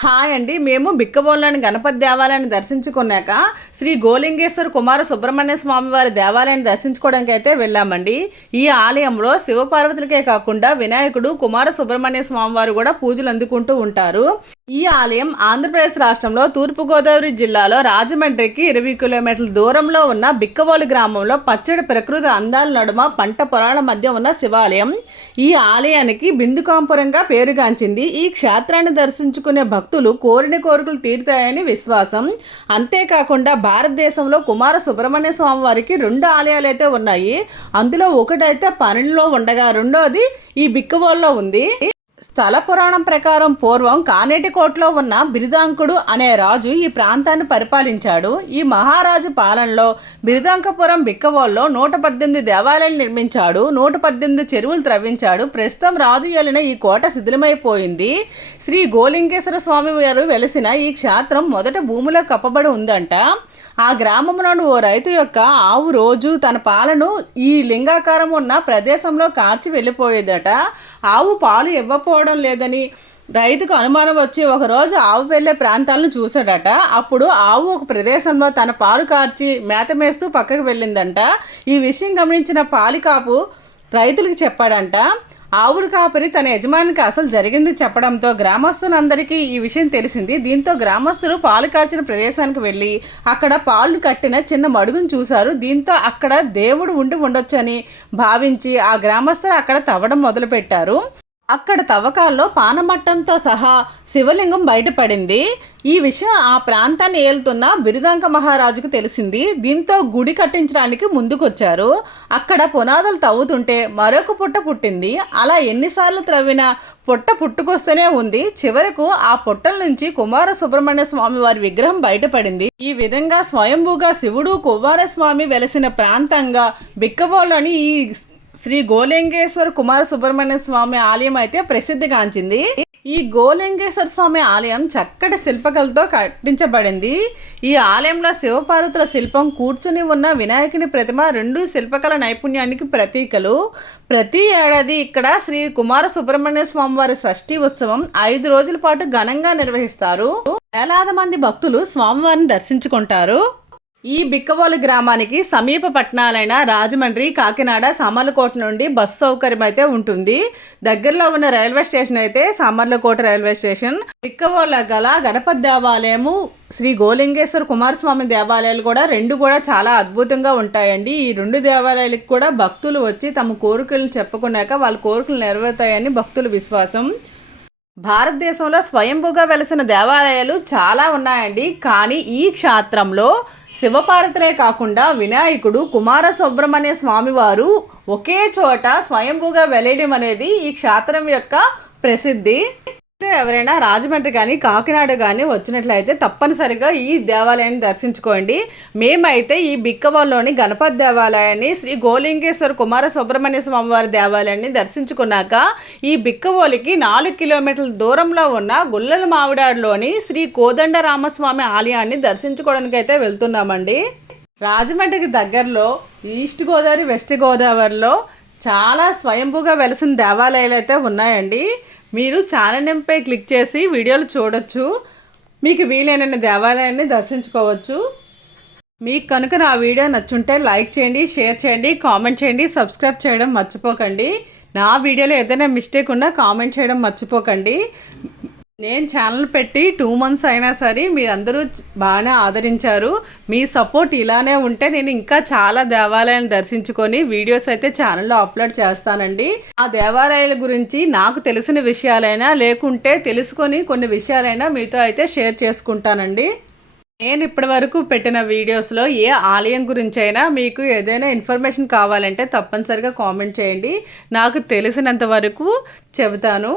Hi అండి. మేము బిక్కబోళ్ళని గణపతి దేవాలయాన్ని దర్శించుకున్నాక శ్రీ గోలింగేశ్వర కుమార సుబ్రహ్మణ్య స్వామి వారి దేవాలయాన్ని దర్శించుకోవడానికి అయితే వెళ్ళామండి. ఈ ఆలయంలో శివపార్వతులకే కాకుండా వినాయకుడు కుమార సుబ్రహ్మణ్య స్వామి వారు కూడా పూజలు అందుకుంటూ ఉంటారు. ఈ ఆలయం ఆంధ్రప్రదేశ్ రాష్ట్రంలో తూర్పుగోదావరి జిల్లాలో రాజమండ్రికి ఇరవై కిలోమీటర్ల దూరంలో ఉన్న బిక్కవోలు గ్రామంలో పచ్చడి ప్రకృతి అందాల నడుమ పంట పొలాల మధ్య ఉన్న శివాలయం. ఈ ఆలయానికి బిందుకాంపురంగా పేరుగాంచింది. ఈ క్షేత్రాన్ని దర్శించుకునే భక్తులు కోరిన కోరికలు తీరుతాయని విశ్వాసం. అంతేకాకుండా భారతదేశంలో కుమార సుబ్రహ్మణ్య స్వామి వారికి రెండు ఆలయాలు అయితే ఉన్నాయి. అందులో ఒకటైతే పనిలో ఉండగా రెండోది ఈ బిక్కవోల్లో ఉంది. స్థల పురాణం ప్రకారం పూర్వం కానేటికోటలో ఉన్న బిరుదాంకుడు అనే రాజు ఈ ప్రాంతాన్ని పరిపాలించాడు. ఈ మహారాజు పాలనలో బిరుదాంకపురం బిక్కవోల్లో నూట పద్దెనిమిది దేవాలయాలు నిర్మించాడు. నూట పద్దెనిమిది చెరువులు త్రవ్వించాడు. ప్రస్తుతం రాజు ఏలిన ఈ కోట శిథిలమైపోయింది. శ్రీ గోలింగేశ్వర స్వామి వారు వెలిసిన ఈ క్షేత్రం మొదట భూమిలో కప్పబడి ఉందంట. ఆ గ్రామంలోని ఓ రైతు యొక్క ఆవు రోజు తన పాలను ఈ లింగాకారం ఉన్న ప్రదేశంలో కార్చి వెళ్ళిపోయేదట. ఆవు పాలు ఇవ్వకపోవడం లేదని రైతుకు అనుమానం వచ్చి ఒకరోజు ఆవు వెళ్ళే ప్రాంతాలను చూశాడట. అప్పుడు ఆవు ఒక ప్రదేశంలో తన పాలు కార్చి మేత మేస్తూ పక్కకు వెళ్ళిందంట. ఈ విషయం గమనించిన పాలికాపు రైతులకు చెప్పాడంట. ఆవుల కాపరి తన యజమానికి అసలు జరిగింది చెప్పడంతో గ్రామస్తులందరికీ ఈ విషయం తెలిసింది. దీంతో గ్రామస్తులు పాలు కాల్చిన ప్రదేశానికి వెళ్ళి అక్కడ పాలు కట్టిన చిన్న మడుగును చూశారు. దీంతో అక్కడ దేవుడు ఉండి ఉండొచ్చని భావించి ఆ గ్రామస్తులు అక్కడ తవ్వడం మొదలుపెట్టారు. అక్కడ తవ్వకాల్లో పానమట్టంతో సహా శివలింగం బయటపడింది. ఈ విషయం ఆ ప్రాంతాన్ని ఏలుతున్న బిరుదాంక మహారాజుకు తెలిసింది. దీంతో గుడి కట్టించడానికి ముందుకొచ్చారు. అక్కడ పునాదులు తవ్వుతుంటే మరొక పుట్ట పుట్టింది. అలా ఎన్నిసార్లు త్రవ్వినా పుట్ట పుట్టుకొస్తూనే ఉంది. చివరకు ఆ పుట్టల నుంచి కుమార సుబ్రహ్మణ్య స్వామి వారి విగ్రహం బయటపడింది. ఈ విధంగా స్వయంభూగా శివుడు కుమారస్వామి వెలసిన ప్రాంతంగా బిక్కబోలని ఈ శ్రీ గోలింగేశ్వర కుమార సుబ్రహ్మణ్య స్వామి ఆలయం అయితే ప్రసిద్ధిగాంచింది. ఈ గోలింగేశ్వర స్వామి ఆలయం చక్కటి శిల్పకలతో కట్టించబడింది. ఈ ఆలయంలో శివపార్వతుల శిల్పం కూర్చుని ఉన్న వినాయకుని ప్రతిమ రెండు శిల్పకళ నైపుణ్యానికి ప్రతీకలు. ప్రతి ఏడాది ఇక్కడ శ్రీ కుమార సుబ్రహ్మణ్య స్వామి వారి షష్ఠి ఉత్సవం ఐదు రోజుల పాటు ఘనంగా నిర్వహిస్తారు. వేలాది మంది భక్తులు స్వామివారిని దర్శించుకుంటారు. ఈ బిక్కవోలు గ్రామానికి సమీప పట్టణాలైన రాజమండ్రి కాకినాడ సామర్లకోట నుండి బస్సు సౌకర్యం అయితే ఉంటుంది. దగ్గరలో ఉన్న రైల్వే స్టేషన్ అయితే సామర్లకోట రైల్వే స్టేషన్. బిక్కవోల గల గణపతి దేవాలయము శ్రీ గోలింగేశ్వర కుమారస్వామి దేవాలయాలు కూడా రెండు కూడా చాలా అద్భుతంగా ఉంటాయండి. ఈ రెండు దేవాలయాలకు కూడా భక్తులు వచ్చి తమ కోరికలను చెప్పుకున్నాక వాళ్ళ కోరికలు నెరవేరుతాయని భక్తుల విశ్వాసం. భారతదేశంలో స్వయంభూగా వెలసిన దేవాలయాలు చాలా ఉన్నాయండి. కానీ ఈ క్షేత్రంలో శివపార్వతులే కాకుండా వినాయకుడు కుమార సుబ్రహ్మణ్య స్వామివారు ఒకే చోట స్వయంభూగా వెలయడం అనేది ఈ క్షేత్రం యొక్క ప్రసిద్ధి. ఎవరైనా రాజమండ్రి కానీ కాకినాడ కానీ వచ్చినట్లయితే తప్పనిసరిగా ఈ దేవాలయాన్ని దర్శించుకోండి. మేమైతే ఈ బిక్కవల్లోని గణపతి దేవాలయాన్ని శ్రీ గోలింగేశ్వర కుమార సుబ్రహ్మణ్య స్వామి వారి దేవాలయాన్ని దర్శించుకున్నాక ఈ బిక్కవోలికి నాలుగు కిలోమీటర్ల దూరంలో ఉన్న గుల్లల మావిడాడులోని శ్రీ కోదండరామస్వామి ఆలయాన్ని దర్శించుకోవడానికి అయితే వెళ్తున్నామండి. రాజమండ్రికి దగ్గరలో ఈస్ట్ గోదావరి వెస్ట్ గోదావరిలో చాలా స్వయంభూగా వెలిసిన దేవాలయాలు అయితే ఉన్నాయండి. మీరు ఛానల్ క్లిక్ చేసి వీడియోలు చూడొచ్చు. మీకు వీలైన దేవాలయాన్ని దర్శించుకోవచ్చు. మీకు కనుక నా వీడియో నచ్చుంటే లైక్ చేయండి షేర్ చేయండి కామెంట్ చేయండి సబ్స్క్రైబ్ చేయడం మర్చిపోకండి. నా వీడియోలో ఏదైనా మిస్టేక్ ఉన్నా కామెంట్ చేయడం మర్చిపోకండి. నేను ఛానల్ పెట్టి టూ మంత్స్ అయినా సరే మీరందరూ బాగానే ఆదరించారు. మీ సపోర్ట్ ఇలానే ఉంటే నేను ఇంకా చాలా దేవాలయాలను దర్శించుకొని వీడియోస్ అయితే ఛానల్లో అప్లోడ్ చేస్తానండి. ఆ దేవాలయాల గురించి నాకు తెలిసిన విషయాలైనా లేకుంటే తెలుసుకొని కొన్ని విషయాలైనా మీతో అయితే షేర్ చేసుకుంటానండి. నేను ఇప్పటి వరకు పెట్టిన వీడియోస్లో ఏ ఆలయం గురించి అయినా మీకు ఏదైనా ఇన్ఫర్మేషన్ కావాలంటే తప్పనిసరిగా కామెంట్ చేయండి. నాకు తెలిసినంత వరకు చెబుతాను.